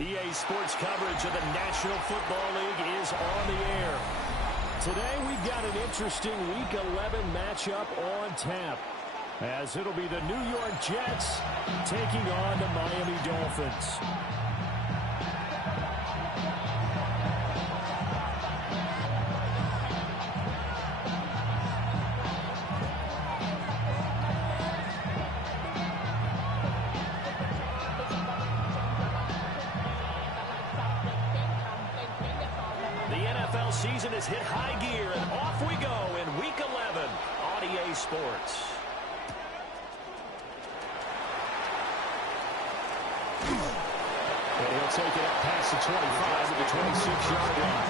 EA Sports coverage of the National Football League is on the air. Today we've got an interesting Week 11 matchup on tap, as it'll be the New York Jets taking on the Miami Dolphins. Season has hit high gear, and off we go in Week 11 on EA Sports. And he'll take it up past the 25 to the 26-yard line.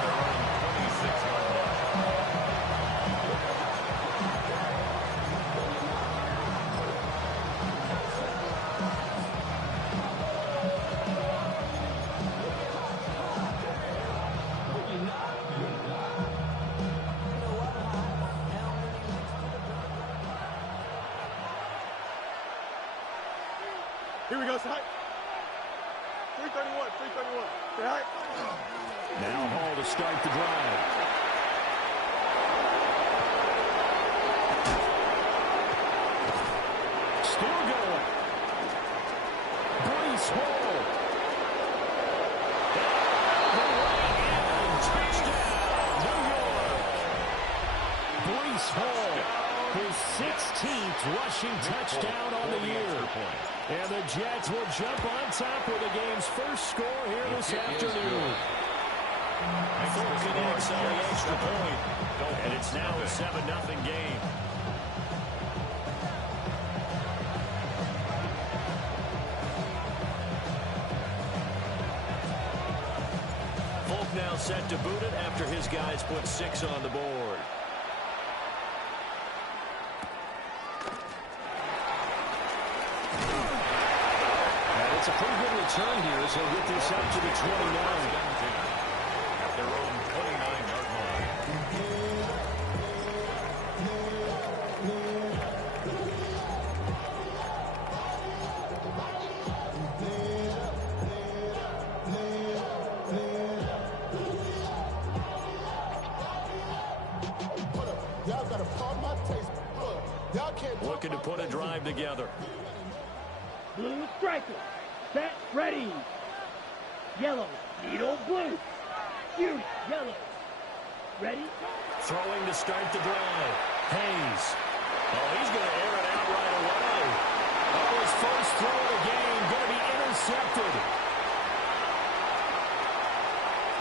They're running 26-yard line. Here we go, Sai. 331, 331. Say hi. Now Hall to start the drive. Still going. Brees Hall. The right end. Touchdown, New York. Brees Hall, his 16th rushing touchdown on the year. And the Jets will jump on top with the game's first score here this afternoon. Four connects on the extra point, and it's now a 7-0 game. Folk now set to boot it after his guys put 6 on the board. It's a pretty good return here as he'll get this up to the 29. At their own 29-yard line. Y'all gotta pump my taste. Y'all can't looking to put a drive together. Blue striker. Set, ready. Yellow, needle, blue. Fury, yellow. Ready? Throwing to start the drive. Hayes. Oh, he's going to air it out right away. Oh, his first throw of the game going to be intercepted.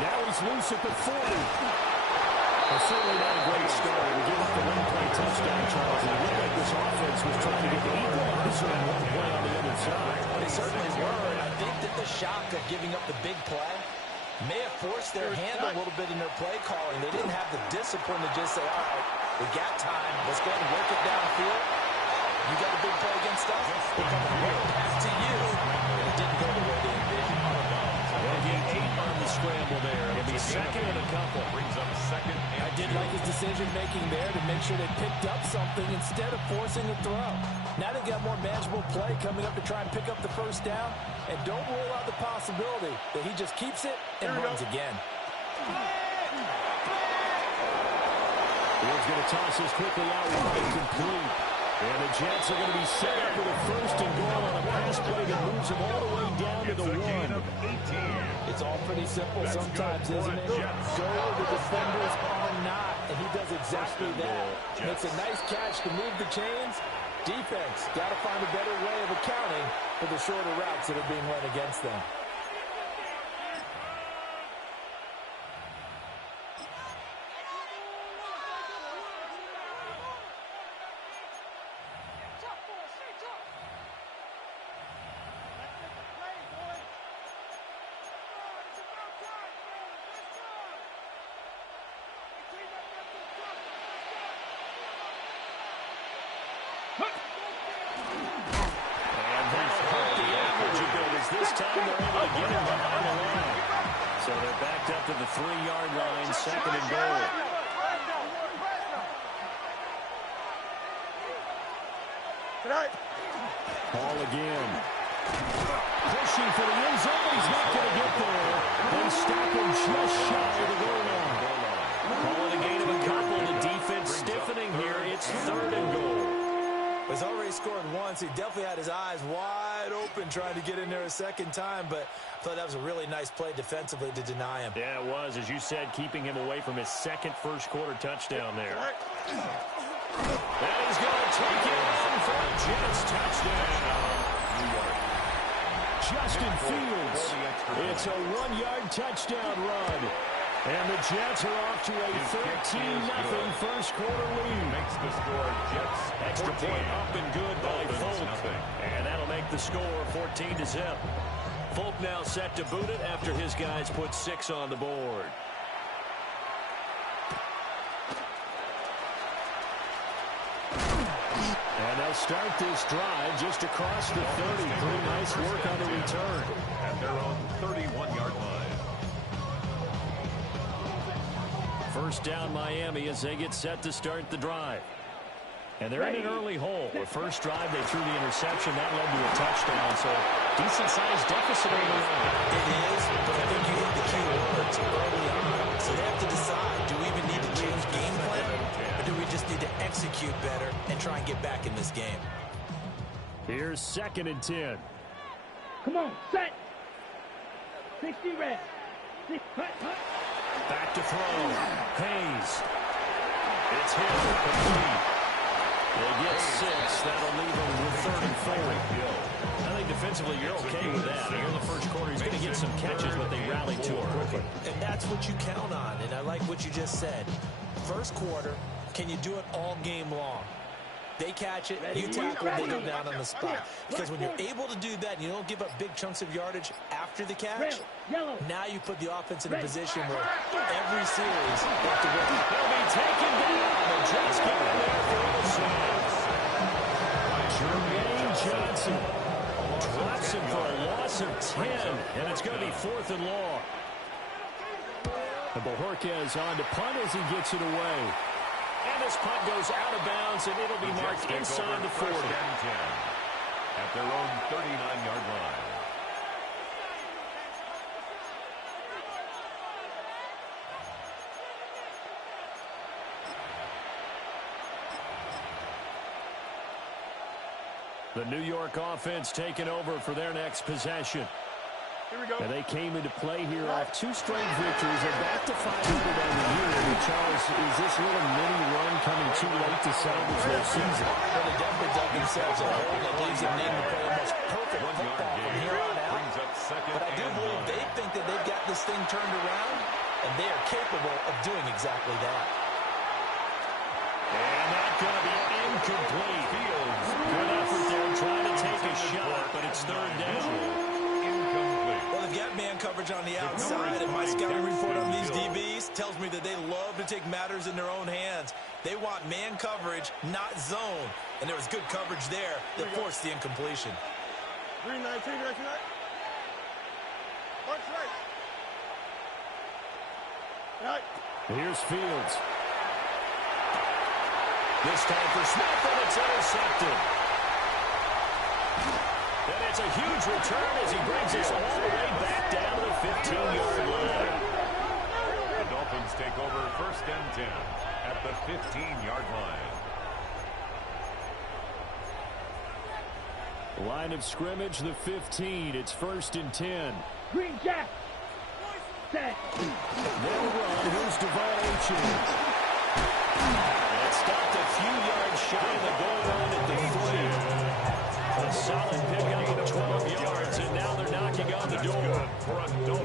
Now he's loose at the 40. Well, certainly not a great start. We give up the one-play touchdown, Charles. And it looked like this offense was trying to get the equalizer on one play on the other side. They certainly were, and I think that the shock of giving up the big play may have forced their hand a little bit in their play calling. They didn't have the discipline to just say, all right, we got time. Let's go ahead and work it downfield. You got a big play against us. We're coming right back to you. And it didn't go the way they envisioned. They'll get 8 on the scramble there. It'll be second and a couple. Brings up second. I did like his decision-making there to make sure they picked up something instead of forcing a throw. Now they've got more manageable play coming up to try and pick up the first down. And don't rule out the possibility that he just keeps it and runs again. Field's going to toss this quickly out wide, complete. And the Jets are going to be set up with a first and goal on a pass play that moves them all the way down to the 1. It's all pretty simple sometimes, isn't it? Go where the defenders are not, and he does exactly that. Makes a nice catch to move the chains. Defense got to find a better way of accounting for the shorter routes that are being run against them. This time they're able to get him behind the line. So they're backed up to the 3-yard line, second and goal. Ball again. Pushing for the end zone. He's not going to get there. They stop him just shy of the goal line. Call it a gain of a couple. The defense stiffening here. It's 3rd and goal. He's already scored once. He definitely had his eyes wide open trying to get in there a second time, but I thought that was a really nice play defensively to deny him. Yeah, it was, as you said, keeping him away from his second first-quarter touchdown there. And he's going to take it on for a Jets touchdown. Justin Fields. It's a 1-yard touchdown run. And the Jets are off to a 13-0 first-quarter lead. Makes the score Jets. Extra point up and good by Folk. And that'll make the score 14-0. Folk now set to boot it after his guys put 6 on the board. And they'll start this drive just across the 30. Pretty nice work on the return. At their own 31-yard line. First down Miami as they get set to start the drive. And they're in an early hole. The first drive they threw the interception. That led to a touchdown. So decent-sized deficit on the line. It is, but I think you hit the key words early on. So they have to decide, do we even need to change game plan? Or do we just need to execute better and try and get back in this game? Here's 2nd and 10. Come on, set. 60 red. Hut. Back to throw. Hayes. It's him. Complete. They get 6. That'll leave them with 3rd and 4. I think defensively you're okay with that. Here in the first quarter, he's going to get some catches, but they rally to him quickly. And that's what you count on, and I like what you just said. First quarter, can you do it all game long? They catch it, you tackle, they go down on the spot. Because when you're able to do that and you don't give up big chunks of yardage after the catch, now you put the offense in a position where every series they have to win. He'll be taken down. The Jets get in there for the snaps. Jermaine Johnson drops him for a loss of 10, and it's going to be 4th and long. And Bojorquez on to punt as he gets it away. And this punt goes out of bounds, and it'll be marked inside the 40. At their own 39-yard line. The New York offense taking over for their next possession. Here we go. And they came into play here off 2 straight victories. They're back to 500 on the year. And Charles, is this little mini run coming too late to salvage their season? Well, they definitely dug themselves a hole that leaves them needing to play almost perfect football from here on out. But I do believe they think that they've got this thing turned around, and they are capable of doing exactly that. And that's going to be incomplete. Fields. Good effort there trying to take a shot, but it's 3rd down. Well, they've got man coverage on the outside, and my scouting report on these DBs tells me that they love to take matters in their own hands. They want man coverage, not zone. And there was good coverage there that forced the incompletion. Green 19, direction right. March right. Here's Fields. This time for Smith, and it's intercepted. And it's a huge return as he brings us all the way back down to the 15-yard line. The Dolphins take over 1st and 10 at the 15-yard line. Line of scrimmage, the 15. It's 1st and 10. Green Jack. Set. They'll run. Here's Devon Anchin. It's stopped a few yards shy of the goal line at the 3. A solid pickup of 12 yards, and now they're knocking on the door.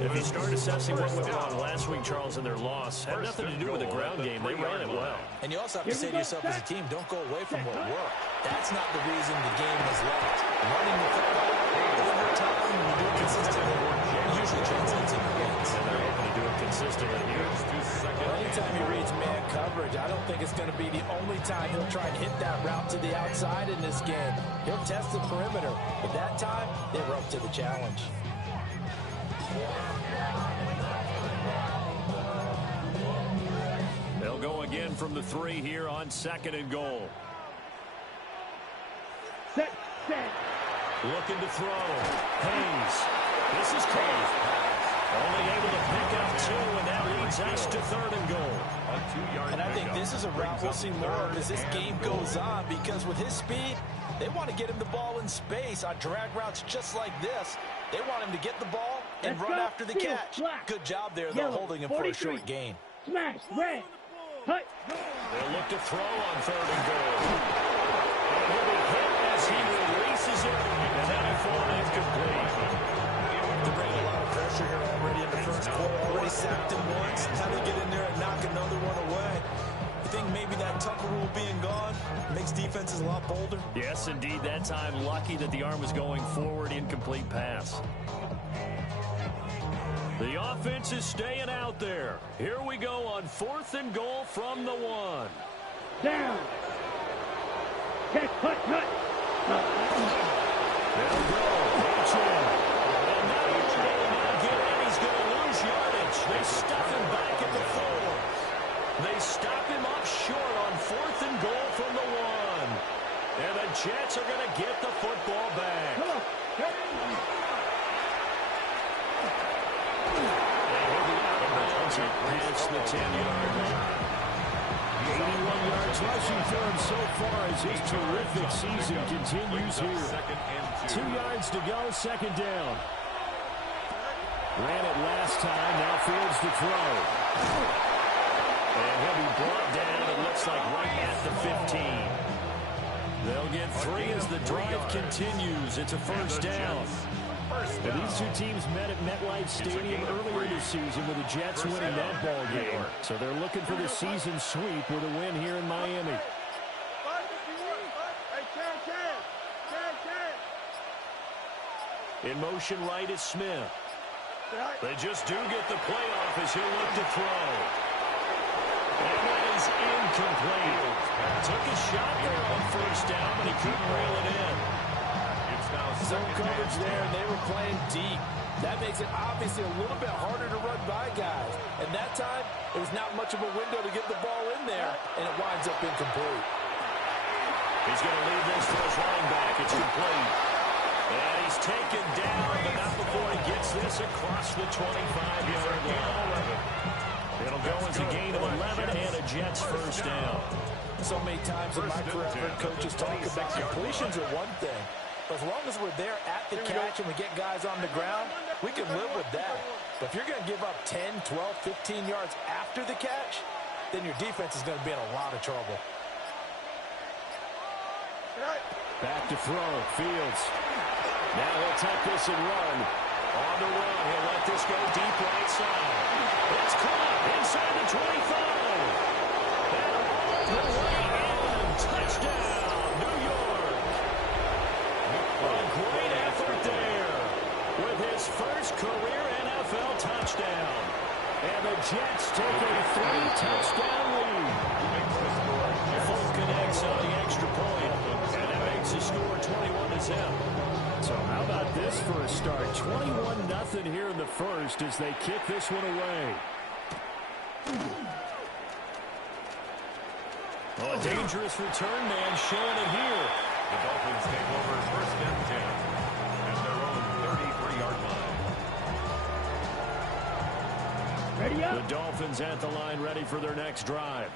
If you start assessing what went wrong last week, Charles, and their loss, had nothing to do with the ground game. They ran it well. And you also have to say to yourself as a team, don't go away from what worked. That's not the reason the game was lost. Running the football over time, when you do it consistently, it usually translates into wins. And they're hoping to do it consistently here. Well, anytime he reads man coverage, I don't think it's going to be the only time he'll try and hit that route to the outside in this game. He'll test the perimeter, but that time, they were up to the challenge. They'll go again from the 3 here on 2nd and goal. Set. Looking to throw. Hayes. This is close. Only able to pick up 2, and that leads us to 3rd and goal. And I think this is a route we'll see more of as this game goes on, because with his speed, they want to get him the ball in space on drag routes just like this. They want him to get the ball and run after the catch. Good job there, though, holding him for a short gain. Smash, red. Hut. They'll look to throw on 3rd and goal. And he'll be hit as he releases it, and that'll fall incomplete. They're bringing a lot of pressure here already in the first quarter. Already sacked him once. How they get in there and knock another one away? I think maybe that Tucker rule being gone makes defenses a lot bolder. Yes, indeed. That time, lucky that the arm was going forward. Incomplete pass. The offense is staying out there. Here we go on 4th and goal from the 1. Down. Catch, hut. They'll go. H.M. And now he's going to lose yardage. They stuff him back at the 4. They stop him up short on 4th and goal from the 1. And the Jets are going to get the football back. Come on. It's the 10-yard line. 81 yards rushing for him so far as his terrific season continues here. 2 yards to go, 2nd down. Ran it last time, now Fields to throw. And he'll be brought down, it looks like right at the 15. They'll get 3 as the drive continues. It's a 1st down. These 2 teams met at MetLife Stadium earlier this season with the Jets winning that ball game. So they're looking for the season sweep with a win here in Miami. In motion right is Smith. They just do get the playoff as he'll look to throw. And that is incomplete. Took a shot there on 1st down, but he couldn't reel it in. Zone coverage there, and they were playing deep. That makes it obviously a little bit harder to run by guys. And that time, it was not much of a window to get the ball in there, and it winds up incomplete. He's going to leave this for his running back. It's complete. And he's taken down, but not before he gets this across the 25-yard line. It'll go as a gain of 11 and a Jets 1st down. So many times in my career, I've heard coaches talk about completions are one thing. But as long as we're there at the catch and we get guys on the ground, we can live with that. But if you're going to give up 10, 12, 15 yards after the catch, then your defense is going to be in a lot of trouble. Back to throw, Fields. Now he'll take this and run. On the run, he'll let this go deep right side. It's caught inside the 25. And all the way in. Touchdown, New York. A great effort there with his first career NFL touchdown. And the Jets take a 3-touchdown lead. Full connects on the extra point, and that makes the score 21-0. So how about this for a start? 21-0 here in the first as they kick this one away. Oh, a dangerous return man showing it here. The Dolphins take over 1st and 10 at their own 33-yard line. Ready up. The Dolphins at the line ready for their next drive.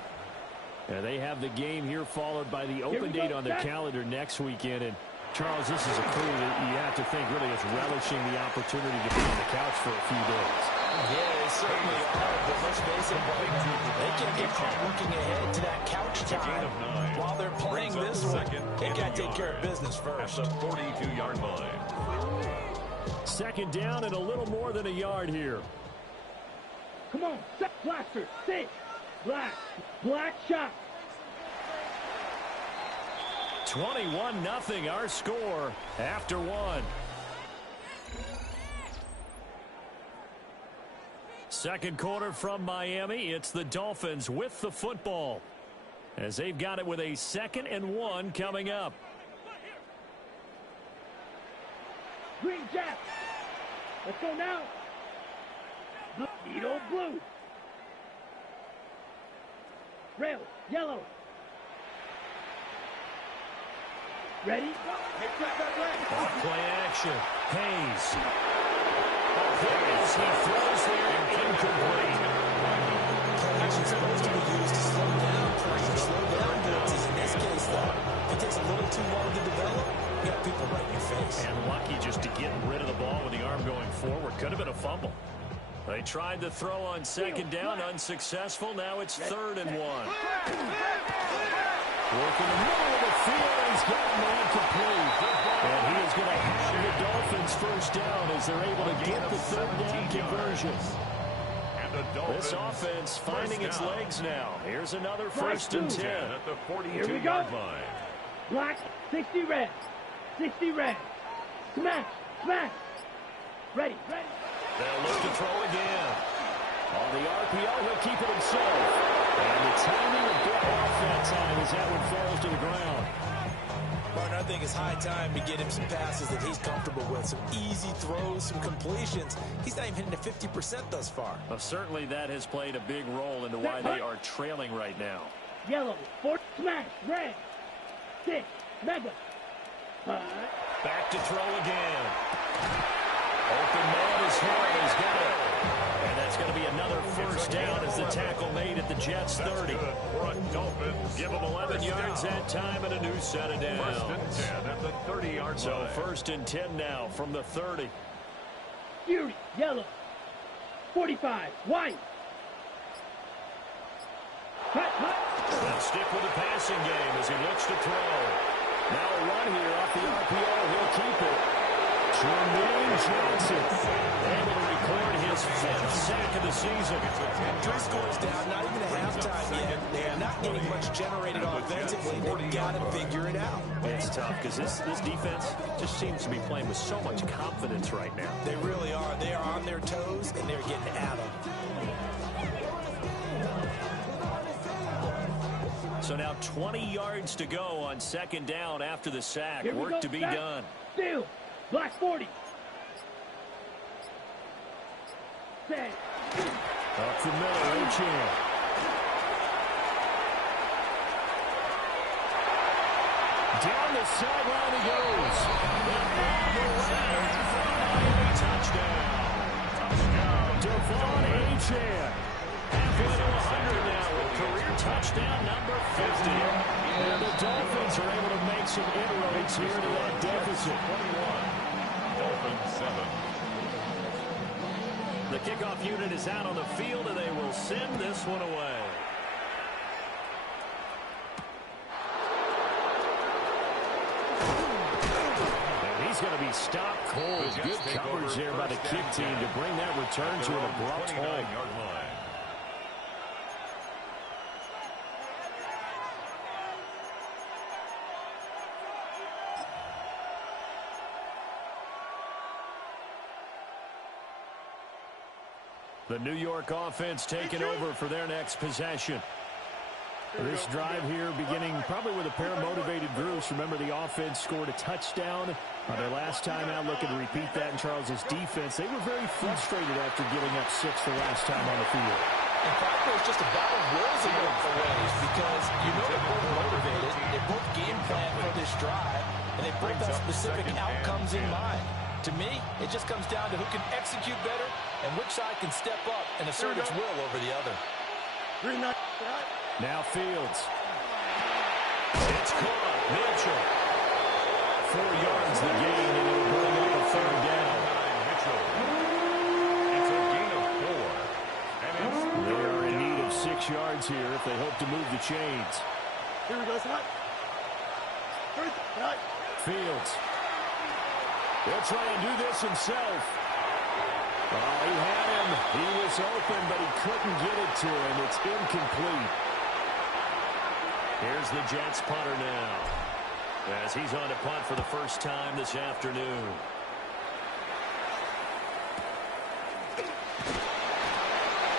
And they have the game here followed by the open date on their calendar next weekend. And Charles, this is a crew that you have to think really is relishing the opportunity to be on the couch for a few days. Yeah, they certainly are, but let's face it, they can get caught looking ahead to that couch time while they're playing this one. They got to take care of business first. At the 42-yard line. 2nd down and a little more than a yard here. Come on, set blaster, sit. Black shot. 21-0 our score after 1. Second quarter from Miami. It's the Dolphins with the football as they've got it with a 2nd and 1 coming up. Green Jack. Let's go now. Needle blue. Rail, yellow. Ready? Go. Hey, Off play action. Hayes. Hayes, he throws there, incomplete. Play action is supposed to be used to slow down pressure, slow down blitzes. In this case, though, if it takes a little too long to develop, you got people right in your face. And lucky just to get rid of the ball with the arm going forward. Could have been a fumble. They tried to throw on second down, unsuccessful. Now it's 3rd and 1. Working the middle of the field, he's got a man complete. And he is going to have the Dolphins first down as they're able to get the 3rd down conversion. This offense finding its legs now. Here's another 1st and 10. At the Here we 42-yard go. line. Black, 60 red. 60 red. Smash, smash. Ready, ready. They'll look to throw again. On the RPO, he'll keep it himself. And the timing of get off that time as that one falls to the ground. Martin, I think it's high time to get him some passes that he's comfortable with. Some easy throws, some completions. He's not even hitting to 50% thus far. Well, certainly that has played a big role into why they are trailing right now. Yellow, 4, smash, red. 6, mega. Back to throw again. Open man is here. He's got it. And that's going to be another first down as the tackle made at the Jets' 30. Give them 11 yards that time and a new set of downs. 1st and 10 at the 30-yard line. So 1st and 10 now from the 30. Fury, yellow. 45, white. Cut. They'll stick with the passing game as he looks to throw. Now a run here off the RPO. He'll keep it. Jermaine Johnson able to record his 5th sack of the season. 3 scores down, not even a halftime yet. They are not getting much generated offensively. They've got to figure it out. It's tough because this defense just seems to be playing with so much confidence right now. They really are. They are on their toes, and they're getting at them. So now 20 yards to go on 2nd down after the sack. Here we Work go, to be back. done. Still, black 40. Set. Up the middle, Ochan. Down the sideline he goes. Touchdown. Devon Ochan. Halfway to 100 now with career touchdown number 50. And the Dolphins are able to make some inroads here to that deficit. 21. Dolphins 7. The kickoff unit is out on the field, and they will send this one away. And he's going to be stopped cold. Good coverage there by the kick team to bring that return to an abrupt halt. The New York offense taking over for their next possession. This drive here beginning probably with a pair of motivated groups. Remember, the offense scored a touchdown on their last time out. Looking to repeat that in Charles's defense. They were very frustrated after giving up 6 the last time on the field. In fact, it was just a battle of wills in both ways because you know they're both motivated. They both game plan for this drive, and they both have specific outcomes in mind. To me, it just comes down to who can execute better and which side can step up and assert its will over the other. Now Fields. It's caught. Mitchell. 4 yards the gain, and it'll bring up a 3rd down. Mitchell. It's a gain of 4. And They are in need of 6 yards here if they hope to move the chains. Here we go, Scott. Fields. He'll try and do this himself. Oh, he had him. He was open, but he couldn't get it to him. It's incomplete. Here's the Jets punter now, as he's on to punt for the first time this afternoon.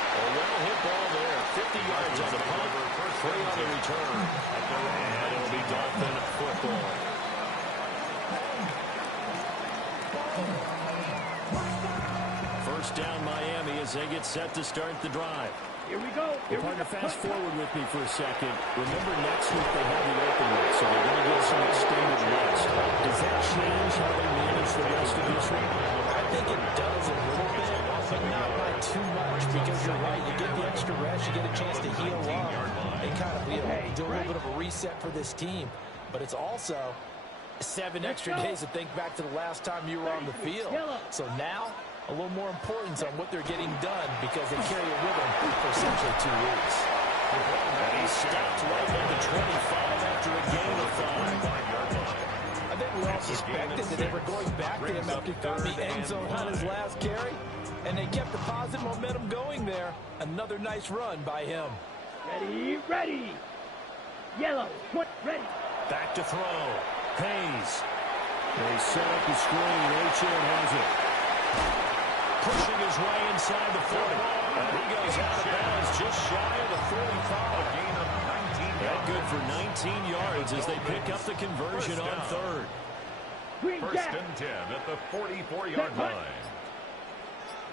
A well-hit ball there. 50 yards on the punt. 3 on the return. And it'll be Dolphin football. first down Miami as they get set to start the drive. Here we go. Partner, fast forward with me for a second. Remember, next week they have the open week, so they're going to get some extended rest. Does that change how they manage the rest of this week? I think it does a little bit, but not by too much, because you're right. You get the extra rest, you get a chance to heal up and kind of do a little bit of a reset for this team. But it's also 7 extra days to think back to the last time you were on the field. So now, a little more importance on what they're getting done because they carry it with them for essentially 2 weeks. And he stopped right at the 25 after a gain of 5. I think we all suspected that they were going back to him after he found the end zone on his last carry, and they kept the positive momentum going there. Another nice run by him. Ready. Yellow, ready. Back to throw. Hayes. They set up the screen. H.N. has it. Pushing his way inside the 40. And he goes out of bounds just shy of the 45. A gain of 19 And yards. good for 19 yards as they pick up the conversion on third. Green First jack. and 10 at the 44-yard line.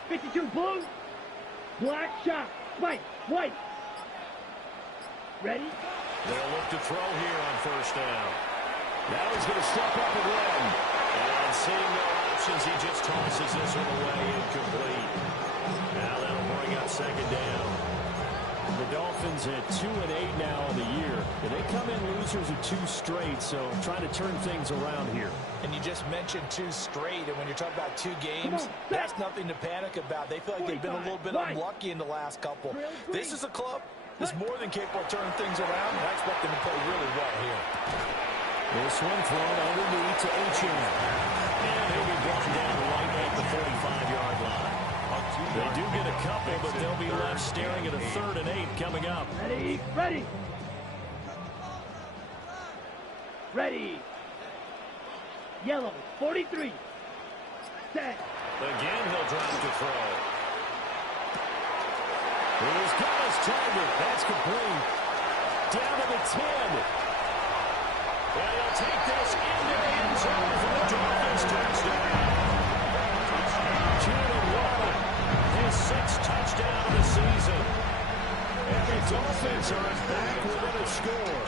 52 blue. Black shot. White. Ready. They'll look to throw here on first down. Now he's going to step up and run. And seeing no options, he just tosses this one away incomplete. Now that'll bring up second down. The Dolphins at 2-8 now on the year. And they come in losers of 2 straight, so trying to turn things around here. And you just mentioned 2 straight, and when you're talking about 2 games, that's nothing to panic about. They feel like they've been a little bit unlucky in the last couple. This is a club that's more than capable of turning things around, and I expect them to play really well here. This one thrown underneath to H.N. And he'll be brought down right at the 45-yard line. They do get a couple, but they'll be left staring at a 3rd and 8 coming up. Ready. Yellow, 43. Set. Again, he'll drop to throw. He's got his target. That's complete. Down to the 10. And he'll take this into the end zone for the Dolphins touchdown. Judah Waddle, his 6th touchdown of the season. And the Dolphins are back within a score.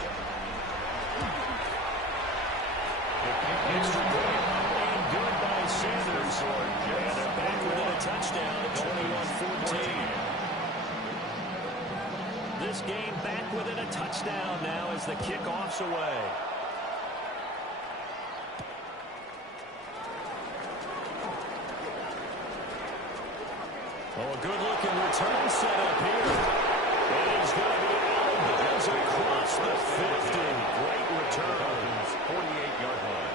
Extra point and good by Sanders. And they're back within a touchdown at 21-14. This game back within a touchdown now as the kickoff's away. Oh, a good-looking return setup here. And he's going to be out of bounds across the 50. Great return. 48-yard line.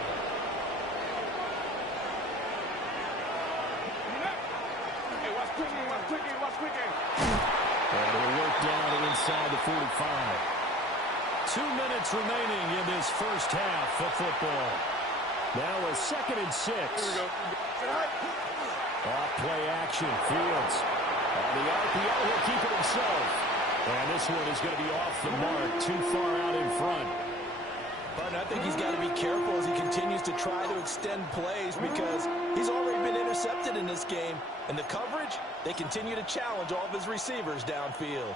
And it'll work down to inside the 45. 2 minutes remaining in this first half of football. Now a 2nd and 6. Off play action, Fields. On the RPO, he'll keep it himself. And this one is going to be off the mark, too far out in front. But I think he's got to be careful as he continues to try to extend plays because he's already been intercepted in this game. And the coverage, they continue to challenge all of his receivers downfield.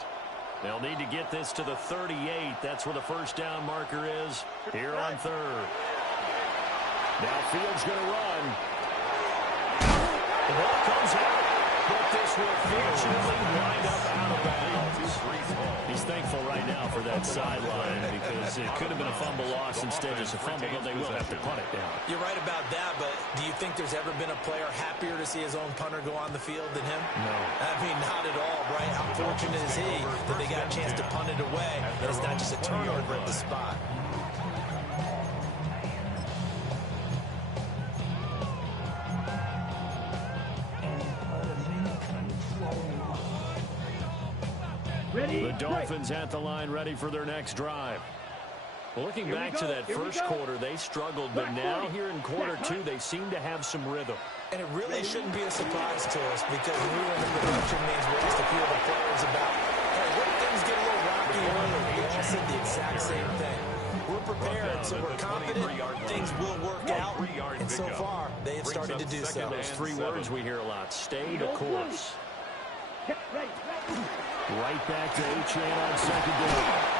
They'll need to get this to the 38. That's where the first down marker is here on third. Now Fields going to run. The ball comes out, but this will fortunately wind up out of bounds. He's thankful right now for that sideline because it could have been a fumble loss, instead just a fumble, but they will have to punt it down. You're right about that, but do you think there's ever been a player happier to see his own punter go on the field than him? No. I mean, not at all, right? How fortunate is he that they got a chance to punt it away, and it's not just a turnover at the spot. The Dolphins at the line ready for their next drive. Well, looking back to that first quarter, they struggled, but now here in quarter 2, they seem to have some rhythm. And it really shouldn't be a surprise to us because we were in the production means ways to feel the players about, hey, when things get a little rocky early, we all said the exact same thing. We're prepared, so we're confident things will work out, and so so far, they have started to do so. Those three words we hear a lot. Stay the course. Right back to Achane on second down.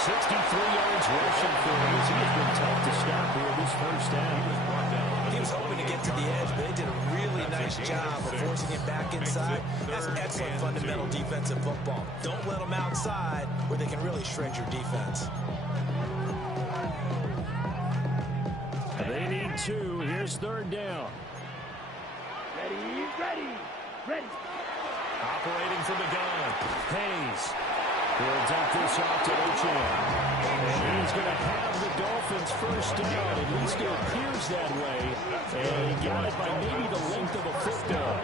63 yards rushing for him as he has been tough to stop here this first half. He was hoping to get to the edge, but they did a really nice job of forcing him back inside. That's excellent fundamental defensive football. Don't let them outside where they can really shred your defense. They need two. Here's third down. Ready. Operating from the gun. Hayes. He'll dump this off to Achane. And he's going to have the Dolphins first down. At least it appears that way. And he got it by maybe the length of a football.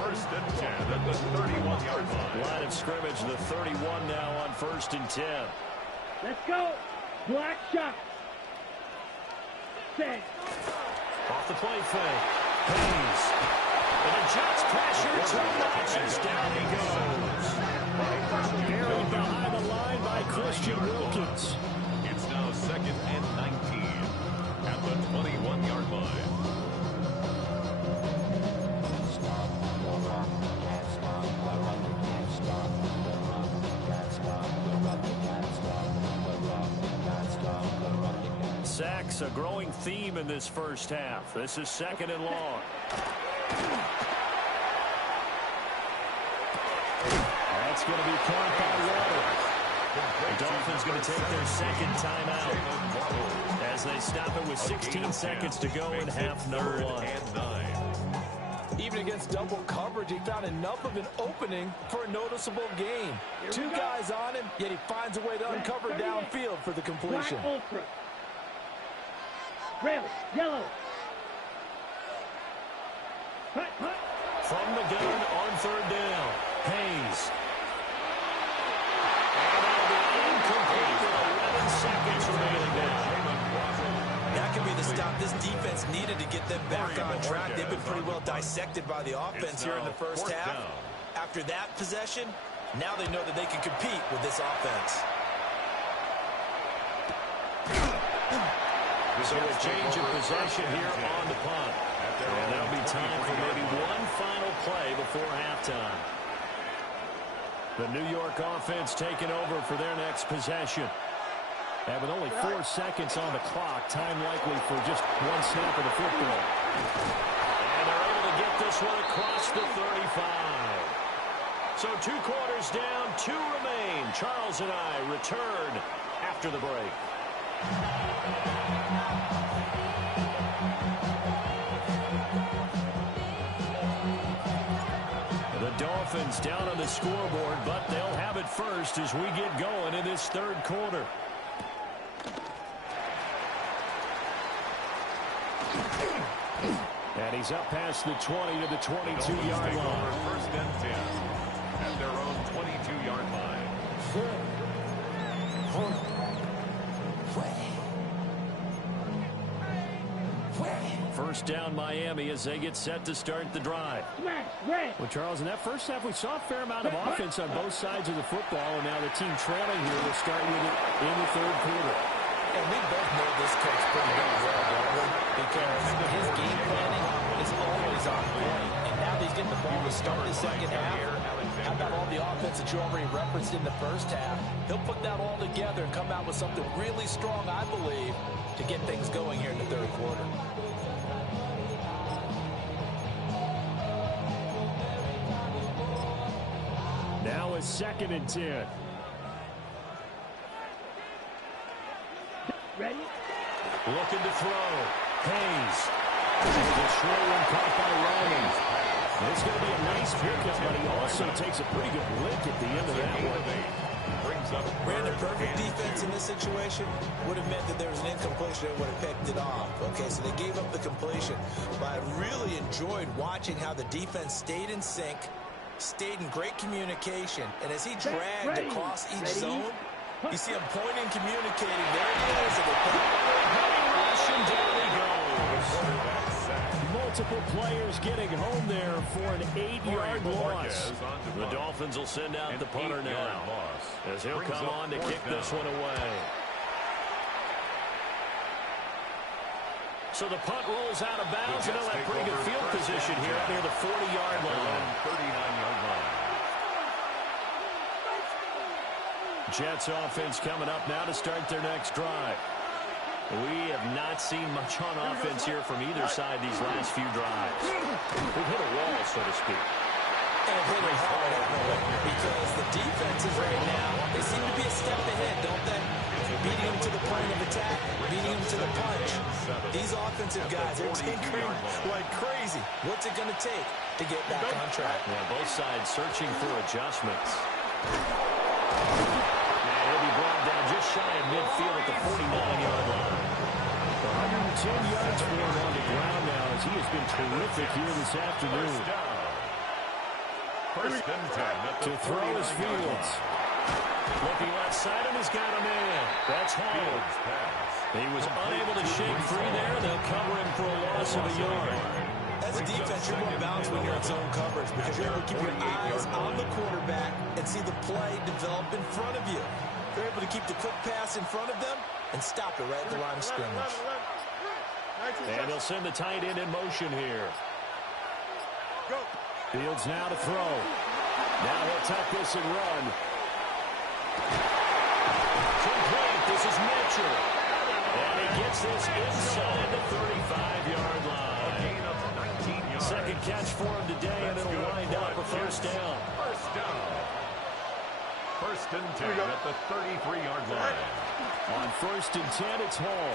First and 10 at the 31-yard line. Line of scrimmage, the 31 now on first and 10. Let's go. Black shot. Set. Off the play fake. Hayes. And the Jets pressure. Two notches. Down he goes. Buried behind the line by Christian Wilkins. It's now second and 19 at the 21-yard line. Sacks, a growing theme in this first half. This is second and long. That's going to be caught by Water. The Dolphins going to take their second timeout as they stop it with 16 seconds to go in half number one. Even against double coverage, he found enough of an opening for a noticeable gain. Two guys on him, yet he finds a way to uncover downfield for the completion. Black ultra. Red, yellow. Hut. From the gun on third down, Hayes. And that'll be incomplete with 11 seconds remaining down. That could be the stop this defense needed to get them back on track. They've been pretty well dissected by the offense here in the first half. After that possession, now they know that they can compete with this offense. So a change of possession here on the punt. And there'll be time for maybe one final play before halftime. The New York offense taking over for their next possession. And with only 4 seconds on the clock, time likely for just one snap of the football. And they're able to get this one across the 35. So 2 quarters down, 2 remain. Charles and I return after the break. The Dolphins down on the scoreboard, but they'll have it first as we get going in this third quarter. And he's up past the 20 to the 22-yard line. First and 10 at their own 22-yard line. First down Miami as they get set to start the drive. Well, Charles, in that first half, we saw a fair amount of offense on both sides of the football, and now the team trailing here will start with it in the third quarter. And we both know this coach pretty well, don't we? Because his game planning is always on point. And now that he's getting the ball to start the second half, how about all the offense that you already referenced in the first half? He'll put that all together and come out with something really strong, I believe, to get things going here in the third quarter. Now it's second and 10. Ready? Looking to throw. Hayes. There's a short one caught by Ryan. It's going to be a nice pickup, but he also takes a pretty good lick at the end of that one. Brandon, perfect defense in this situation would have meant that there was an incompletion that would have picked it off. Okay, so they gave up the completion. But I really enjoyed watching how the defense stayed in sync, stayed in great communication, and as he dragged across each zone, you see him pointing, communicating. There he is. Rushing down he goes. Multiple players getting home there for an 8-yard loss. The Dolphins will send out the punter now as he'll come on to kick this one away. So the punt rolls out of bounds, and they'll have pretty good field position here near the 40-yard line. 39-yard line. Jets offense coming up now to start their next drive. We have not seen much on offense here from either side these last few drives. We've hit a wall, so to speak. And hit it hard, because the defenses right now, they seem to be a step ahead, don't they? Beating them to the point of attack, beating them to the punch. These offensive guys, they're tinkering like crazy. What's it going to take to get back on track? Yeah, both sides searching for adjustments. And he'll be brought down just shy of midfield at the 49-yard line. 110 yards for him on the ground now as he has been terrific here this afternoon. First and 10 to throw his Fields. Looking left side and he's got a man. That's Hall. He was unable to shake free there. They'll cover him for a loss of a yard. As a defense, you're more balanced when you're in zone coverage because you're able to keep your eyes on the quarterback and see the play develop in front of you. They're able to keep the quick pass in front of them and stop it right at the line of scrimmage. And they'll send the tight end in motion here. Fields now to throw. Now he'll tuck this and run. Complete. This is Mitchell. And he gets this inside the 35-yard line. A gain of 19 yards. Second catch for him today, and it'll wind up a first down. First down. First and 10 at the 33-yard line. On first and 10, it's Hall.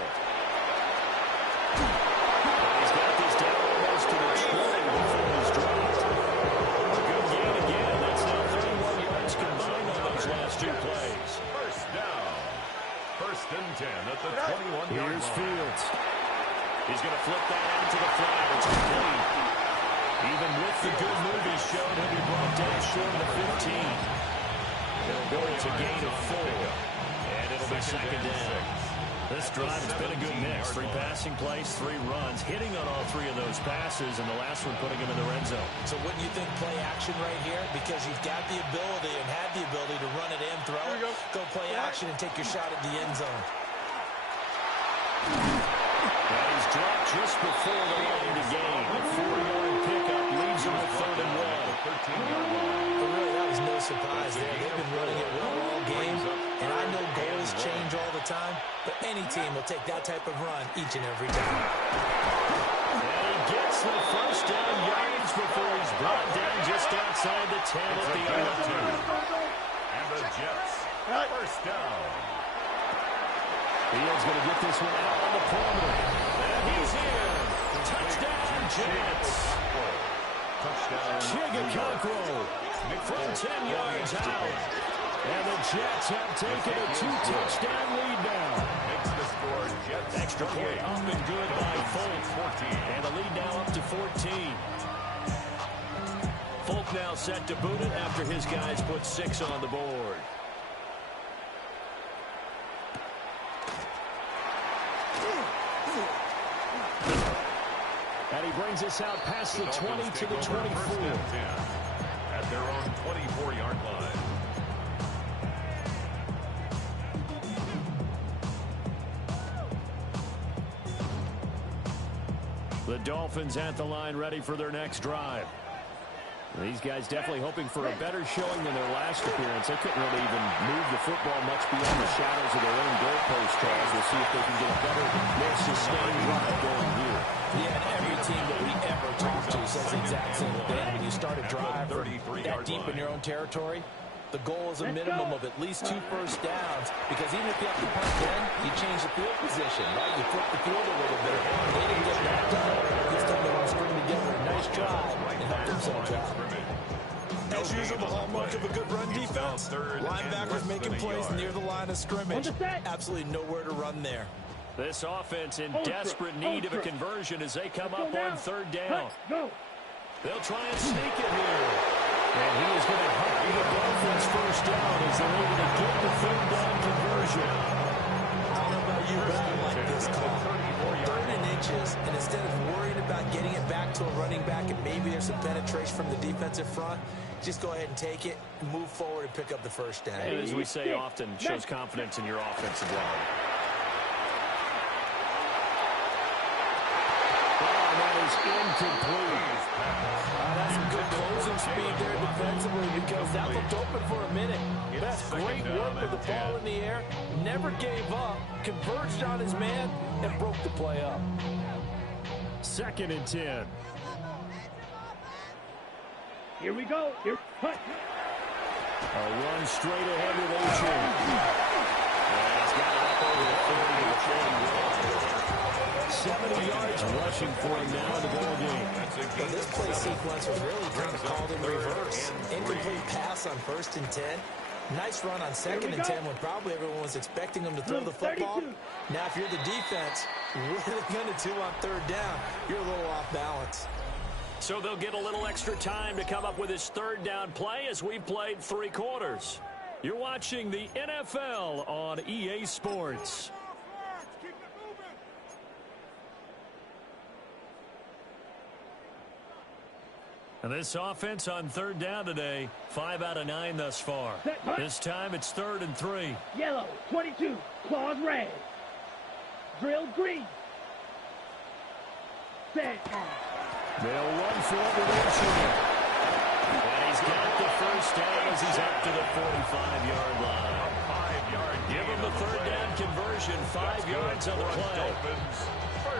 And he's got this down almost to the 20 before he's dropped. A good gain again. That's now 31 yards combined on those last two plays. First down. First and 10 at the 21-yard line. Here's Fields. He's going to flip that out to the flat. It's complete. Even with the good move he showed, he'll be brought down short of the 15. It'll go into gain of 4. And it'll be second down. This drive has been a good mix. 3 passing plays, 3 runs, hitting on all 3 of those passes, and the last one putting him in the red zone. So wouldn't you think play action right here? Because you've got the ability and had the ability to run it and throw it. Go play action and take your shot at the end zone. And he's dropped just before the line to gain. A 4-yard pickup leaves him with 3rd and 1. 13-yard line. But really, that was no surprise there. They've been running it well all game, and I know goals change all the time, but any team will take that type of run each and every time. And he gets the first down yardage before he's brought down just outside the 10 at the 11. And the Jets, first down. Fields going to get this one out on the perimeter. And he's in. Touchdown, Jets. Touchdown. Chigga from 10 yards out. And the Jets have taken a 2-touchdown lead now. Makes the score Jets. Extra point up and good by Folk. 14. And the lead now up to 14. Folk now set to boot it after his guys put 6 on the board. And he brings us out past the 20 to the 24. At their own 24-yard line. The Dolphins at the line ready for their next drive. These guys definitely hoping for a better showing than their last appearance. They couldn't really even move the football much beyond the shadows of their own goalpost, Charles. We'll see if they can get a better, more sustained drive going here. Yeah, and every team that we ever talk to says the exact same thing. When you start a drive that deep in your own territory, the goal is a minimum of at least 2 first downs, because even if you have to punt then, you change the field position, right? You flip the field a little bit. They didn't get that done. This time they want to string together a nice drive and help themselves out. As usual, the hallmark of a good run defense. Linebackers making plays near the line of scrimmage. Absolutely nowhere to run there. This offense in desperate need of a conversion as they come up on 3rd down. They'll try and sneak it here. And he is going to help the Dolphins first down as they're able to get the 3rd down conversion. I don't know about you, but I like this call. 3rd and inches, and instead of worrying about getting it back to a running back and maybe there's some penetration from the defensive front, just go ahead and take it, move forward, and pick up the first down. And as we say often, shows confidence in your offensive line. is incomplete. That's some good closing speed there defensively because that looked open for a minute. That's great work with the ball in the air. Never gave up, converged on his man, and broke the play up. 2nd and 10. Here we go. Here. Cut. A run straight ahead with Ocean. He's got it up over the 40 to 40. 70 yards rushing for him now in the ball game. Well, this play sequence was really kind of called in reverse. Incomplete pass on 1st and 10. Nice run on 2nd and 10 when probably everyone was expecting him to throw the football. Now, if you're the defense, what are they going to do on 3rd down? You're a little off balance. So they'll get a little extra time to come up with his 3rd down play as we've played 3 quarters. You're watching the NFL on EA Sports. And this offense on 3rd down today, 5 out of 9 thus far. This time it's 3rd and 3. Yellow, 22. Claws red. Drill green. Set. They'll run for it with Ocean. And he's got the 1st down as he's up to the 45-yard line. Give him the 3rd down conversion, 5 yards on the play.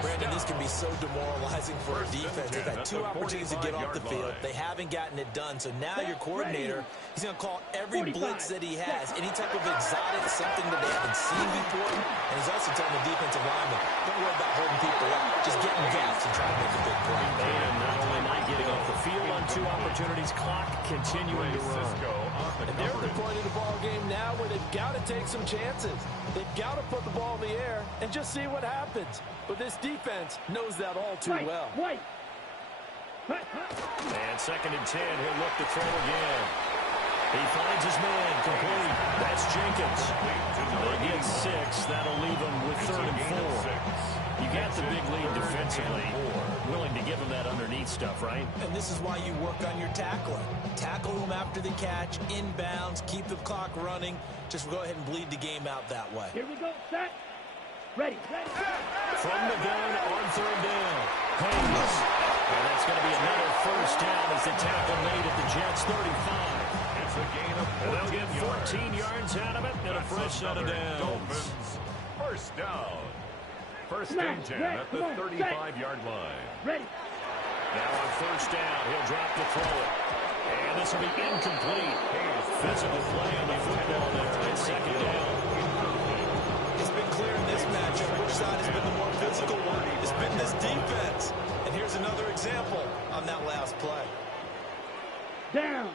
Brandon, this can be so demoralizing for a defense. They've had 2 opportunities to get off the field. They haven't gotten it done. So now your coordinator, he's going to call every blitz that he has, any type of exotic, something that they haven't seen before. And he's also telling the defensive lineman, don't worry about holding people up. Just get in gaps and try to make a big play. And not only not getting off the field on 2 opportunities, clock continuing to run. And they're at the point of the ball game now where they've got to take some chances. They've got to put the ball in the air and just see what happens. But this defense knows that all too well. And 2nd and 10, he'll look to throw again. He finds his man, complete. That's Jenkins. They get 6. That'll leave him with 3rd and 4. You got the big lead defensively. Willing to give him that underneath stuff, right? And this is why you work on your tackling. Tackle him after the catch, inbounds, keep the clock running. Just go ahead and bleed the game out that way. Here we go. Set. Ready. From the gun on 3rd down. Hayes. And that's going to be another 1st down as the tackle made at the Jets' 35. It's a gain of 14 They'll get 14 yards out of it and a fresh set of downs. Dolphins. 1st down. 1st and 10 at the 35-yard line. Ready. Now on 1st down, he'll drop to throw it. And this will be incomplete. Physical play on the football there. It's 2nd down. It's been clear in this matchup which side has been the more physical one. It's been this defense. And here's another example on that last play. Down.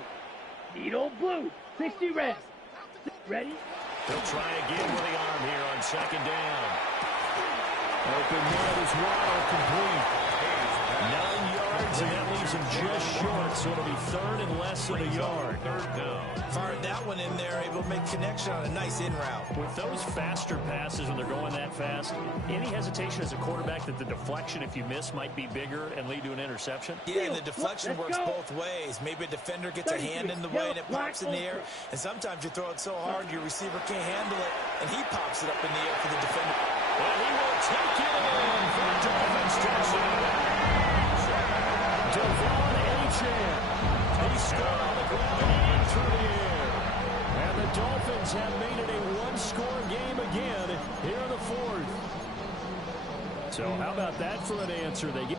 Needle blue. 60 red. Ready. He'll try again with the arm here on 2nd down. Open middle is Waddle, complete. 9 yards, and that leaves him just short, so it'll be 3rd and less than a yard. 3rd down. Fired that one in there, able to make connection on a nice in route. With those faster passes when they're going that fast, any hesitation as a quarterback that the deflection, if you miss, might be bigger and lead to an interception? Yeah, and the deflection works both ways. Maybe a defender gets a hand in the way and it pops in the air, and sometimes you throw it so hard your receiver can't handle it, and he pops it up in the air for the defender. And he will take it in for a Dolphins touchdown. Devon Achane. He scored on the ground and through the air. And the Dolphins have made it a 1-score game again here in the 4th. So how about that for an answer? They get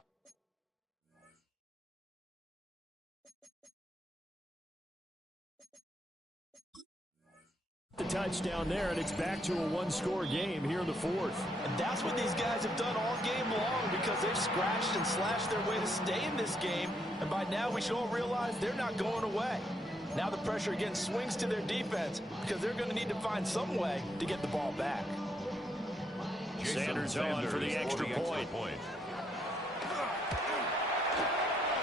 the touchdown there, and it's back to a 1-score game here in the 4th. And that's what these guys have done all game long because they've scratched and slashed their way to stay in this game. And by now we should all realize they're not going away. Now the pressure again swings to their defense because they're going to need to find some way to get the ball back. Sanders on for the extra point.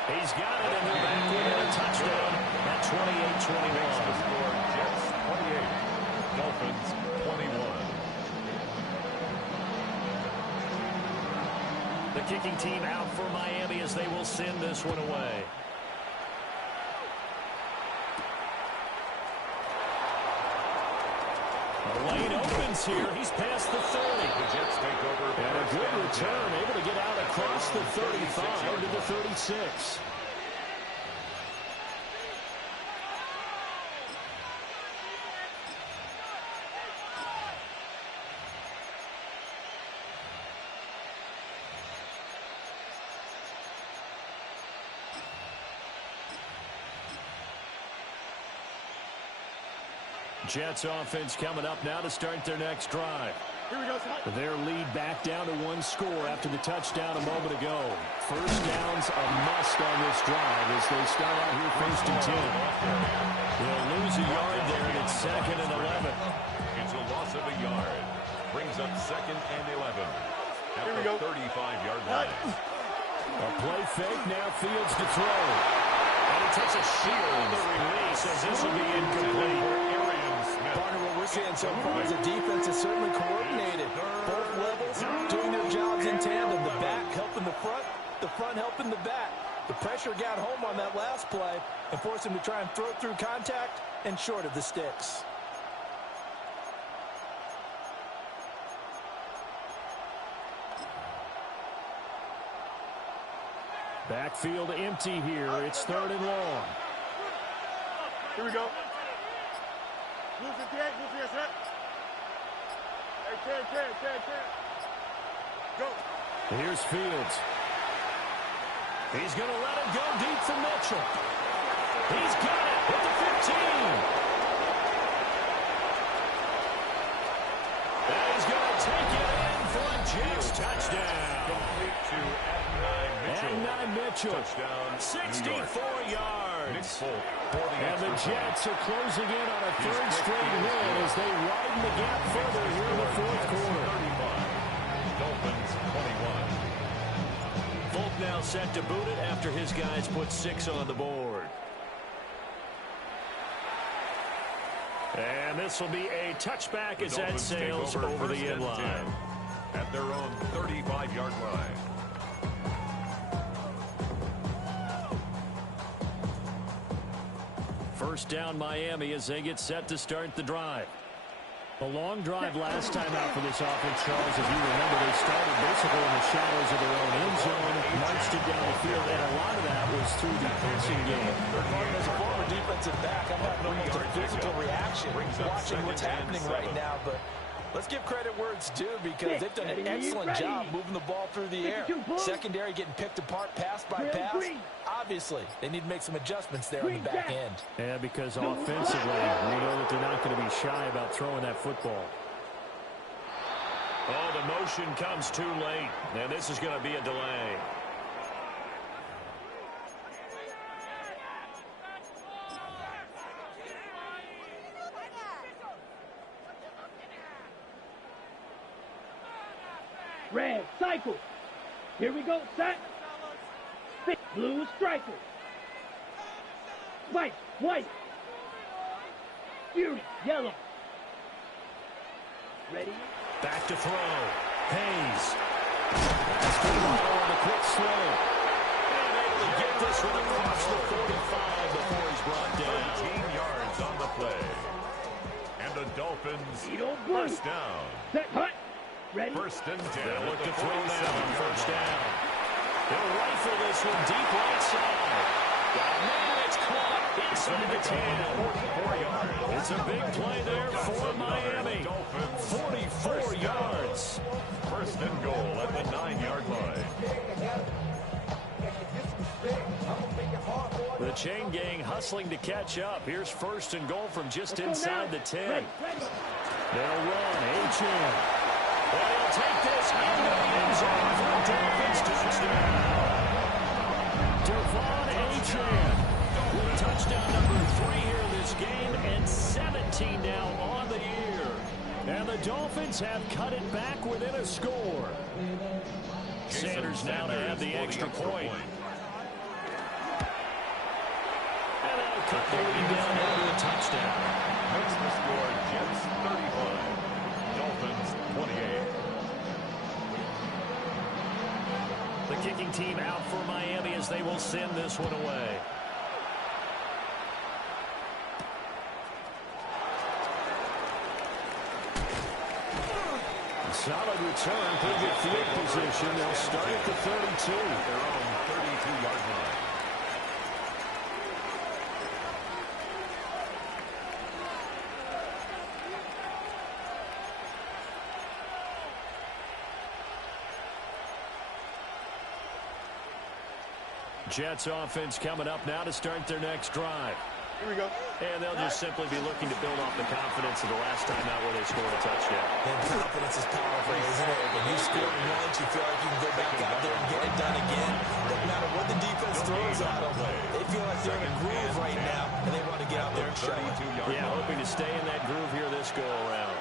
He's got it, and they're back with a touchdown at 28-21. Jets 28. Dolphins 21. The kicking team out for Miami as they will send this one away. The lane opens here. He's past the 30. The Jets take over. And a good return, able to get out across the 35 to the 36. Jets offense coming up now to start their next drive. Here we go. Their lead back down to one score after the touchdown a moment ago. First down's a must on this drive as they start out here first and 10. They'll lose a yard there, and it's 2nd and 11. It's a loss of a yard. Brings up 2nd and 11 at the 35-yard line. A play fake, now Fields to throw. And he takes a shield on the release as this will be incomplete. Partner, what we're seeing so far is the defense is certainly coordinated. Both levels doing their jobs in tandem. The back helping the front helping the back. The pressure got home on that last play and forced him to try and throw through contact and short of the sticks. Backfield empty here. It's 3rd and long. Here we go. Lose it, Ted. Lose it, set. Hey, Ted. Go. Here's Fields. He's going to let it go deep for Mitchell. He's got it at the 15. And he's going to take it in for a Jets touchdown. Complete to Adonai Mitchell. Touchdown, 64 yards. And the extra Jets are closing in on a 3rd straight win as they widen the gap further here in the 4th quarter. 35. Dolphins 21. Folk now set to boot it after his guys put 6 on the board. And this will be a touchback as that sails over the end line. At their own 35-yard line. First down Miami as they get set to start the drive. A long drive last time out for this offense, Charles. If you remember, they started basically in the shadows of their own end zone, marched it down the field, and a lot of that was through the passing game. As a former defensive back, I'm having almost a physical reaction watching what's happening right now, but let's give credit where it's due because they've done an excellent job moving the ball through the air. Secondary getting picked apart pass by pass. Obviously, they need to make some adjustments there on the back end. Yeah, because offensively, we know that they're not going to be shy about throwing that football. Oh, the motion comes too late. And this is going to be a delay. Red, cycle. Here we go, set. Thick, blue, striker. White. Fury, yellow. Ready? Back to throw. Hayes. That's good on the quick slow. And able to get this one across the 45 before he's brought down. 18 yards on the play. And the Dolphins first down. Set, hut. Ready? First and 10. They'll look to throw now on first down. They'll rifle this one deep right side. Man, it's caught inside the 10. It's a big play there for Miami. 44 yards. First and goal at the 9-yard line. The chain gang hustling to catch up. Here's first and goal from just inside the 10. They'll run. H.M. They'll take this into the end zone for a Dolphins touchdown. Devon Achane with touchdown number 3 here this game and 17 now on the year. And the Dolphins have cut it back within a score. Sanders now to have the extra point. And they'll cut the lead down to a touchdown. Makes the score Jets 35. Dolphins 28. The kicking team out for Miami as they will send this one away. Solid return. Pretty good field position. They'll start at the 32. Their own 32-yard line. Jets offense coming up now to start their next drive. Here we go. And they'll just simply be looking to build off the confidence of the last time out where they scored a touchdown. And confidence is powerful, isn't it? When you score once, you feel like you can go back out there and get it done again. Doesn't matter what the defense throws at them. They feel like they're in a groove right now, and they want to get out there and show it. Yeah, hoping to stay in that groove here this go-around.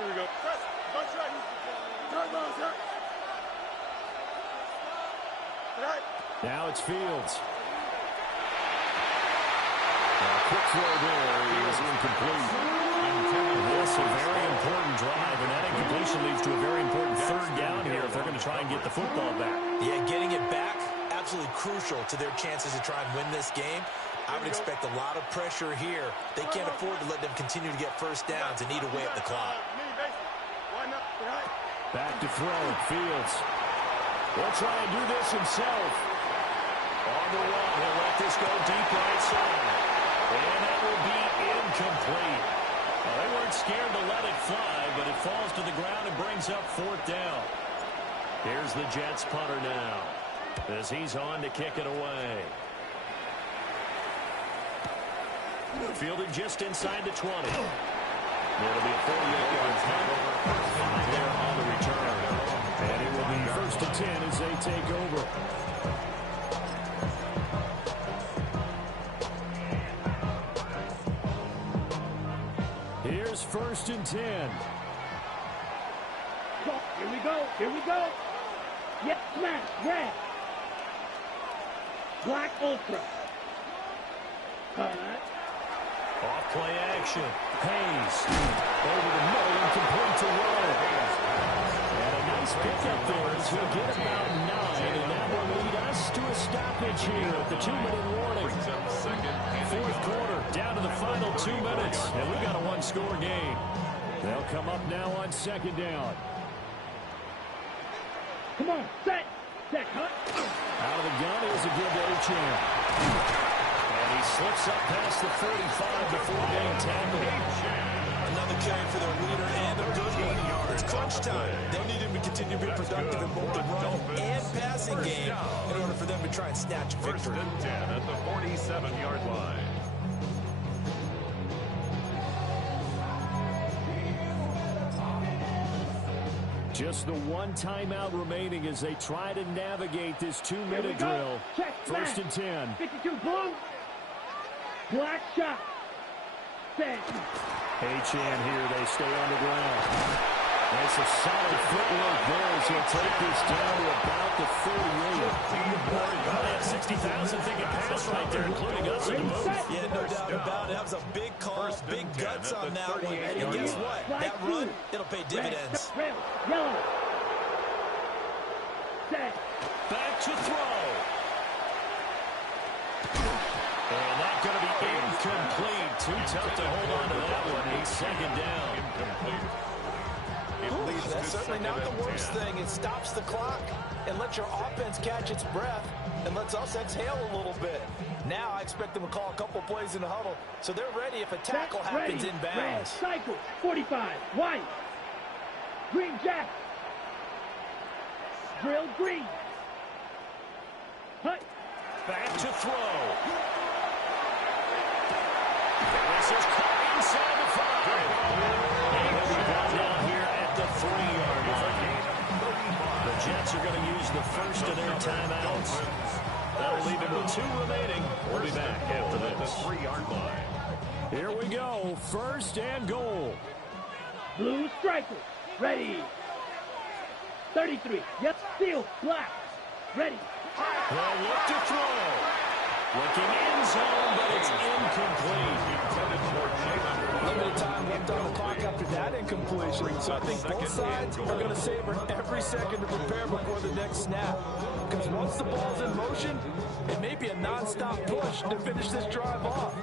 Here we go. Press. Don't try. Turn those up. Now it's Fields. Quick throw there is incomplete. This a very important drive, and that incompletion leads to a very important third down here if they're going to try and get the football back. Yeah, getting it back, absolutely crucial to their chances to try and win this game. I would expect a lot of pressure here. They can't afford to let them continue to get first downs and eat away at the clock. Back to throw, Fields. He'll try and do this himself. On the run, he'll let this go deep right side. And that will be incomplete. Well, they weren't scared to let it fly, but it falls to the ground and brings up fourth down. Here's the Jets punter now as he's on to kick it away. Fielded just inside the 20. It'll be a 48-yard punt. 5 there on the return. And it will be first and 10 as they take over. Here's first and 10. Here we go. Here we go. Yes, smash. Red. Black Ultra. Off play action. Hayes. Over the middle and complete to Rowe. And a nice pickup there as he'll get about 9. And that will lead us to a stoppage here at the 2-minute warning. Fourth quarter, down to the final 2 minutes. And we got a one-score game. They'll come up now on second down. Come on, set, cut. Out of the gun is a good A-Chan. And he slips up past the 45 before being tackled. Another carry for their leader and a good one. It's crunch time. They'll need him to continue to be productive in both the run and passing game in order for them to try and snatch a victory. First and 10 at the 47-yard line. Just the one timeout remaining as they try to navigate this 2-minute drill. Check, first and 10. 52 blue. Black shot. Set. H-Chan here, they stay on the ground. That's a solid footwork there as he'll take this down to about the 38. They have 60,000 thinking pass right there, including us in the booth. Yeah, no doubt about it. That was a big call, big guts on that one. And guess what? That run, it'll pay dividends. Red, yellow. Set. Back to throw. And that's going to be incomplete. Too tough to hold on to that one. A second down. Incomplete. That's certainly not the worst thing. It stops the clock and lets your offense catch its breath and lets us exhale a little bit. Now I expect them to call a couple plays in the huddle so they're ready if a tackle happens in bounds. Red, cycle, 45, white. Green jack. Drill green. Hut. Back to throw. This is caught inside the 5. And he'll be brought down here at the 3-yard line. The Jets are going to use the first of their timeouts. That'll leave him with 2 remaining. We'll be back after this. 3-yard line. Here we go. First and goal. Blue striker. Ready. 33. Yep. Steel. Black. Ready. They'll look to throw. Looking end zone, but it's incomplete. Limited time left on the clock after that incompletion. So I think both sides are going to savor every second to prepare before the next snap. Because once the ball's in motion, It may be a non-stop push to finish this drive off.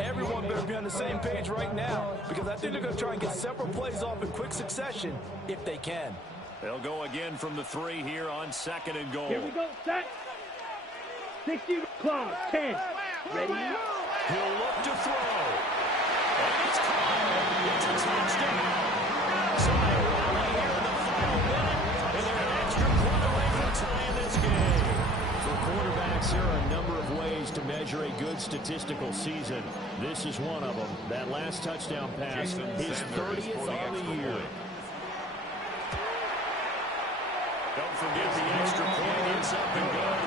Everyone better be on the same page right now because I think they're going to try and get several plays off in quick succession if they can. They'll go again from the 3 here on 2nd and goal. Here we go, set. 60 clock, 10. Ready? He'll look to throw. And it's caught. It's a touchdown. So they rally here in the final minute, and they're an extra point away from tying this game. For quarterbacks, there are a number of ways to measure a good statistical season. This is one of them. That last touchdown pass, his 30th on the year. Don't forget the extra point. It's up and good.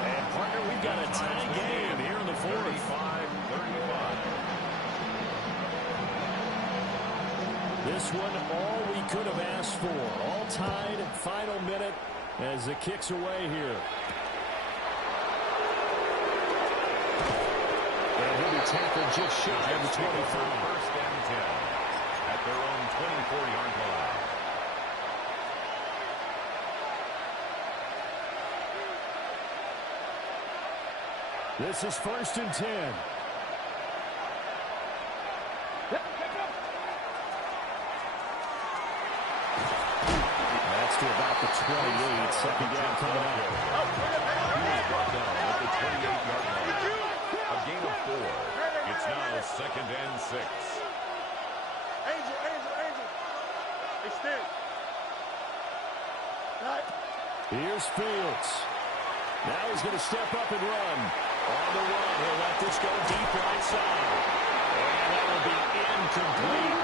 And, partner, we've got a tie game here in the 4th. 35-35. This one, all we could have asked for. All tied, final minute as the kick's away here. And he'll be tackled just shy of the 25. First and 10 at their own 24-yard line. This is 1st and 10. That's to about the 28. Second down coming up. He was brought down at the 28-yard line. A gain of 4. It's now 2nd and 6. Angel. Extend. Right. Here's Fields. Now he's going to step up and run. On the run, he'll let this go deep right side. And that will be incomplete.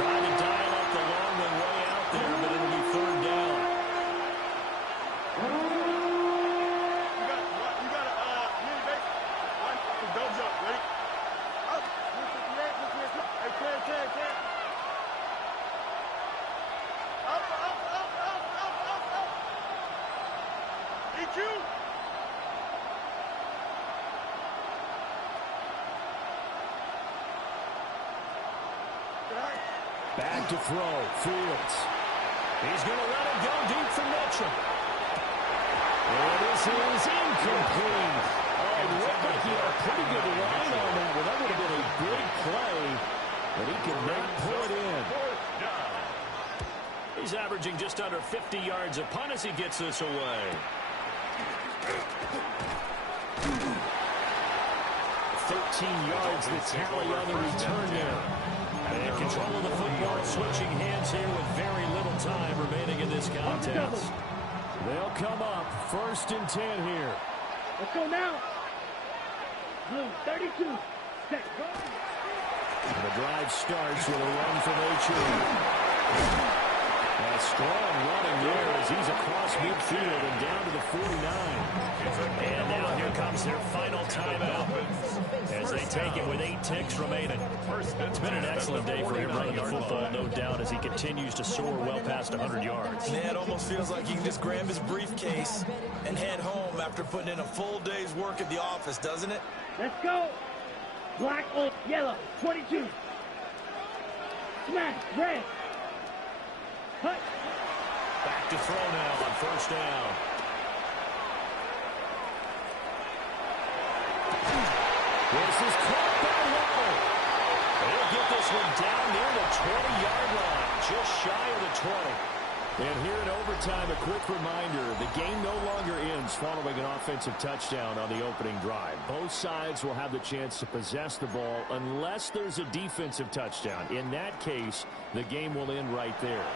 Trying to dial up the long one way out there, but it'll be 3rd down. You got a mini base. One, double jump. Ready? Up. Hey, 10. Up. EQ. Back to throw. Fields. He's going to let it go deep for Mitchell. And this is incomplete. Oh, it looked like he had a pretty good line on that one. That would have been a big play, but he could not pull it in. He's averaging just under 50 yards a punt as he gets this away. 13 yards the tally on the return there. And control of the football, switching hands here with very little time remaining in this contest. They'll come up 1st and 10 here. Let's go now. Blue, 32. Set. Go. And the drive starts with a run from H.A. A strong running there as he's across midfield and down to the 49. And now here comes their final timeout as they take it with 8 ticks remaining. It's been an excellent day for him running the football, no doubt, as he continues to soar well past 100 yards. Man, it almost feels like he can just grab his briefcase and head home after putting in a full day's work at the office, doesn't it? Let's go. Black, old, yellow, 22. Smash, red. Hut. Back to throw now on 1st down. This is caught by Waddle. They'll get this one down near the 20-yard line, just shy of the 20. And here in overtime, a quick reminder, the game no longer ends following an offensive touchdown on the opening drive. Both sides will have the chance to possess the ball unless there's a defensive touchdown. In that case, the game will end right there.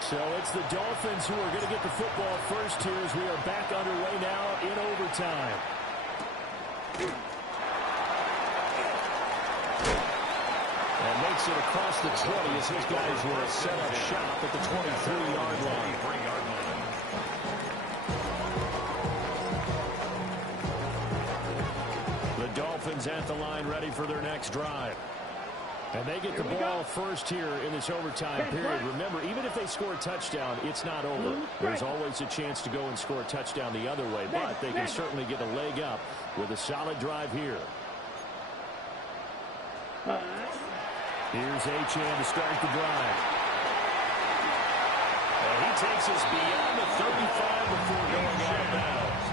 So it's the Dolphins who are going to get the football first here as we are back underway now in overtime. And makes it across the 20 as his guys will set up shop at the 23-yard line. The Dolphins at the line ready for their next drive. And they get the ball first here in this overtime period. Remember, even if they score a touchdown, it's not over. There's always a chance to go and score a touchdown the other way, but they can certainly get a leg up with a solid drive here. Here's Achane to start the drive. And he takes us beyond the 35 before going out of bounds.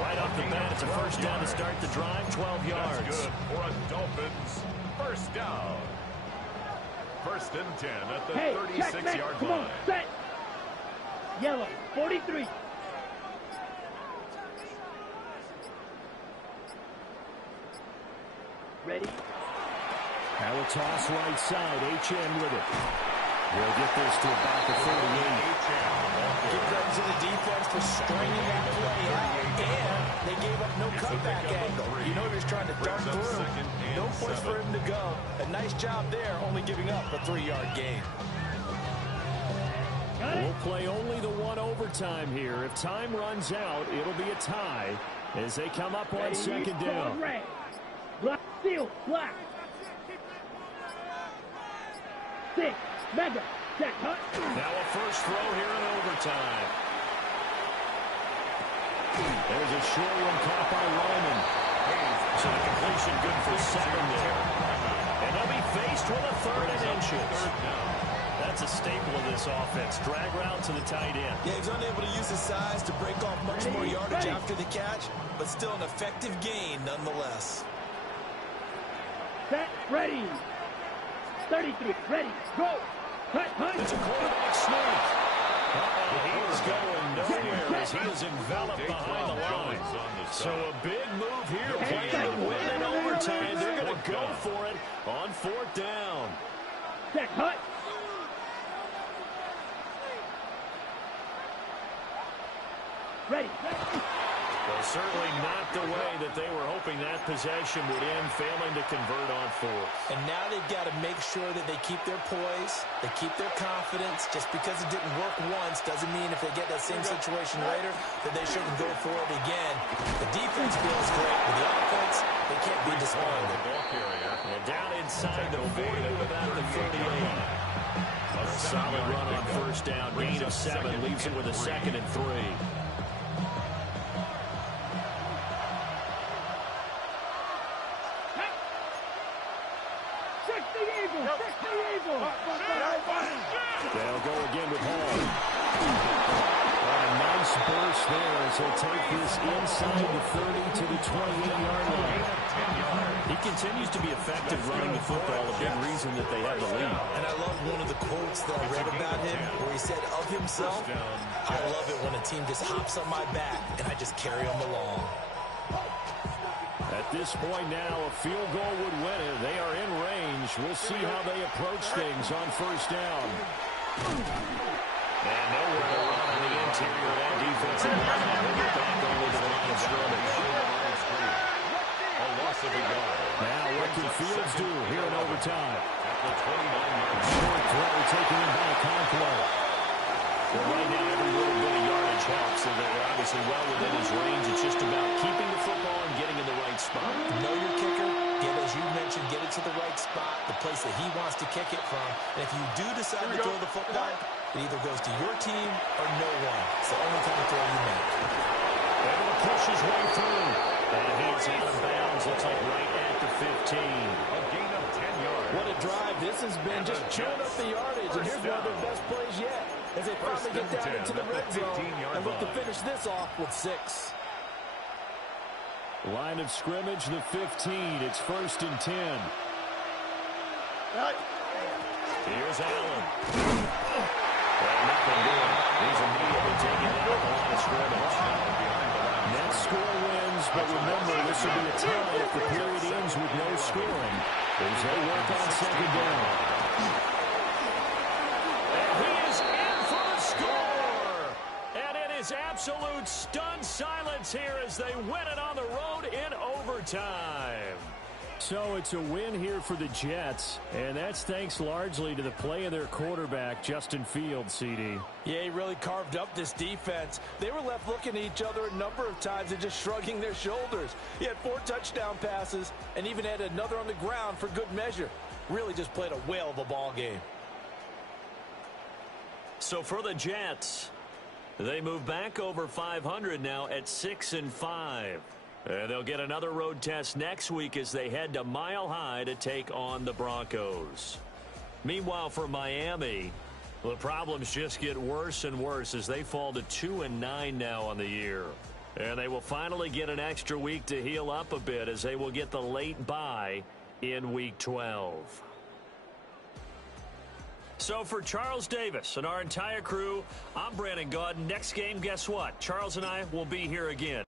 Right off the bat, it's a first down to start the drive, 12 yards. That's good for a Dolphins first down. First and 10 at the 36-yard Come line. on, set. Yellow, 43. Ready? Now a toss right side, HN with it. He'll get this to about the 38. Give credit to the defense for stringing that play out, and they gave up no cutback angle. You know he was trying to dart through. No place for him to go. A nice job there, only giving up a 3-yard gain. We'll play only the one overtime here. If time runs out, it'll be a tie as they come up on second down. Red. Black, steel, black. 6, mega, set, hut. Now a first throw here in overtime. There's a short one caught by Lyman. So the completion good for 7 there. And they'll be faced with a 3rd and inches. That's a staple of this offense. Drag route to the tight end. Yeah, he's unable to use his size to break off much more yardage after the catch, but still an effective gain nonetheless. Set, ready. 33, ready, go. Hut, hut. It's a quarterback sneak. He is going nowhere as he is enveloped behind the line. So a big move here, playing to win in overtime. They're going to go for it on 4th down. Set, hut. Ready. Well, certainly not the way that they were hoping that possession would end, failing to convert on 4th. And now they've got to make sure that they keep their poise, they keep their confidence. Just because it didn't work once doesn't mean if they get that same situation later that they shouldn't go for it again. The defense feels great, but the offense, they can't be disappointed. And down inside the 40 without the 38. A solid run on first down, gain of 7, leaves it with a 2nd and 3. They'll go again with Hall. A nice burst there as he'll take this inside the 30 to the 28-yard line. He continues to be effective running the football, a big reason that they have the lead. And I love one of the quotes that I read about him where he said of himself, I love it when a team just hops on my back and I just carry them along. At this point now, a field goal would win it. They are in range. We'll see how they approach things on first down. And nowhere to run on the interior of that defensive line. We'll get back over to the line of scrimmage. A loss of a yard. Now what can Fields do here in overtime? At the 29-yard line. Short throw taken in by Conklin. Well, right now, every little bit of yardage helps, and they're obviously well within his range. It's just about keeping the football and getting in the right spot. Know your kicker. Get, as you mentioned, get it to the right spot, the place that he wants to kick it from. And if you do decide to throw the football, it either goes to your team or no one. It's the only kind of throw you make. Able to push his way through. And he's out of bounds. Looks like right at the 15. A gain of 10 yards. What a drive this has been, just chewing up the yardage. And here's one of their best plays yet, as they finally get down into the red zone and look to finish this off with 6. Line of scrimmage, the 15. It's 1st and 10. Here's Allen. Well, nothing doing. He's immediately taken out of the line of scrimmage. Net score wins, but remember, this will be a tie if the period ends with no scoring. As they work on second down. And he is in for a score! And it is absolute stunned silence here as they win it on the road in overtime. So it's a win here for the Jets, and that's thanks largely to the play of their quarterback, Justin Fields, CD. Yeah, he really carved up this defense. They were left looking at each other a number of times and just shrugging their shoulders. He had 4 touchdown passes and even had another on the ground for good measure. Really just played a whale of a ball game. So for the Jets, they move back over 500 now at 6-5. And they'll get another road test next week as they head to Mile High to take on the Broncos. Meanwhile, for Miami, Well, the problems just get worse and worse as they fall to 2-9 now on the year. And they will finally get an extra week to heal up a bit as they will get the late bye in Week 12. So for Charles Davis and our entire crew, I'm Brandon Gaudin. Next game, guess what? Charles and I will be here again.